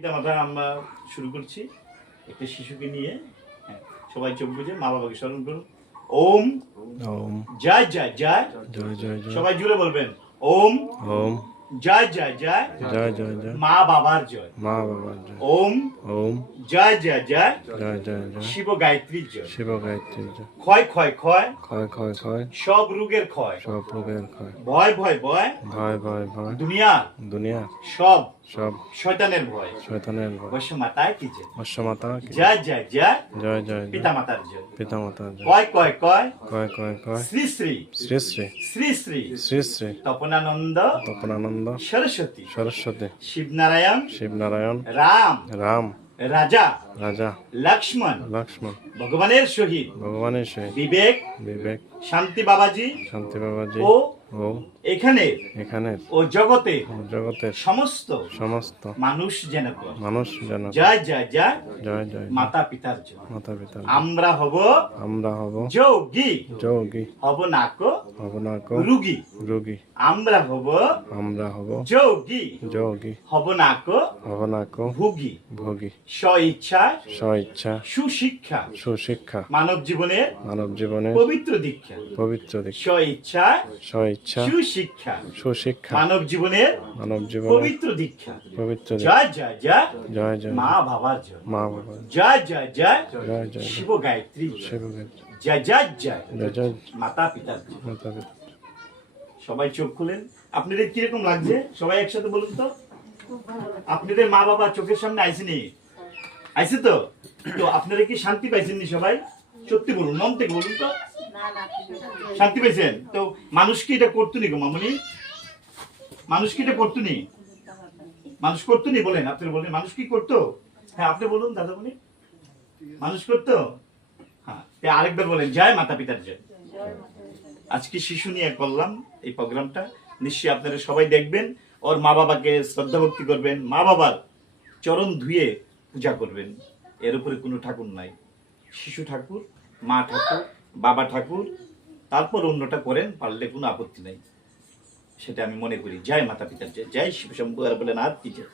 আমরা শুরু করছি একটা শিশুকে নিয়ে। সবাই চোখ বুঝে মা বাবাকে স্মরণ করুন। ওম ওম জয় জয় জয় জয় জয় জয় সবাই জুড়ে বলবেন ওম ওম জয় জয় জয় জয় জয় জয় মা বাবার জয়। মা বাবার জয় ওম ওম জয় জয় জয় জয় জয় জয় শিব গায়ত্রীর জয়। শিব গায়ত্রী জয় ক্ষয় ক্ষয় ক্ষয় ক্ষয় ক্ষয় ক্ষয় সব রোগের ক্ষয়। সব রোগের ক্ষয় ভয় ভয় ভয় ভয় ভয় ভয় দুনিয়া দুনিয়া সব সব শয়তানের ভয়। শয়তানের ভয় বৈশ্য মাতায় কি জয়। অশ্ব মাতা কি জয় জয় জয় জয় জয় পিতা জয় মাতার জয়। পিতা মাতা জয় কয় কয় কয় কয় কয় কয় শ্রী শ্রী শ্রী শ্রী শ্রী শ্রী শ্রী শ্রী তপনানন্দ তপনানন্দ সরস্বতী সরস্বতী শিবনারায়ণ শিবনারায়ণ রাম রাম রাজা রাজা লক্ষ্মণ লক্ষ্মণ ভগবানের সহিত ভগবানের সহিত বিবেক বিবেক শান্তি বাবাজি শান্তি বাবাজি ও ও এখানে এখানের ও জগতে জগতের সমস্ত সমস্ত মানুষ যেন করে। মানুষ যেন জয় জয় জয় জয় জয় মাতা পিতার জয়। মাতা পিতা আমরা হব আমরা হব যোগী যোগী হব নাকো হব না কো রুগী। রোগী আমরা হব আমরা হব যোগী যোগী হব নাকো হব না কো ভুগী। ভোগী স্ব ইচ্ছা স্ব ইচ্ছা সুশিক্ষা সুশিক্ষা মানব জীবনের মানব জীবনের পবিত্র দীক্ষা। পবিত্র দিক স্ব ইচ্ছা স্ব ইচ্ছা সুশিক্ষা সুশিক্ষা মানব জীবনের মানব জীবনের পবিত্র দীক্ষা। পবিত্র দিক জয় জয় জয় জয় জয় মা বাবার জয়। মা বাবা জয় জয় জয় জয় জয় শিব গায়ত্রী জয়। শিব জয় জয় জয় জয় জয় মাতা পিতার জয়। মাতা পিতা সবাই চোখ খুলেন। আপনাদের কিরকম লাগছে সবাই একসাথে বলুন তো। আপনাদের মা বাবা চোখের সামনে আইসেনি? আইসে তো? তো আপনারা কি শান্তি পাইছেননি সবাই? সত্যি বলুন, মন থেকে বলুন তো। শান্তি পাইছেন? তো মানুষ কি এটা করতো নি গো মামনি? মানুষ কি এটা করতো নি? মানুষ করতো নি বলেন, আপনারা বলেন মানুষ কি করতো? হ্যাঁ আপনি বলুন দাদামণি। মানুষ করতো? হ্যাঁ আরেকবার বলেন জয় মাতা পিতার জয়। আজকে শিশু নিয়ে করলাম এই প্রোগ্রামটা। নিশ্চয়ই আপনারা সবাই দেখবেন, ওর মা বাবাকে শ্রদ্ধা ভক্তি করবেন, মা বাবার চরণ ধুয়ে পূজা করবেন। এর উপরে কোনো ঠাকুর নাই। শিশু ঠাকুর, মা ঠাকুর, বাবা ঠাকুর, তারপর অন্যটা করেন, পারলে কোনো আপত্তি নাই। সেটা আমি মনে করি। জয় মাতা পিতার জয়। জয় শিব শম্ভু আর বলেন আর কি জয়।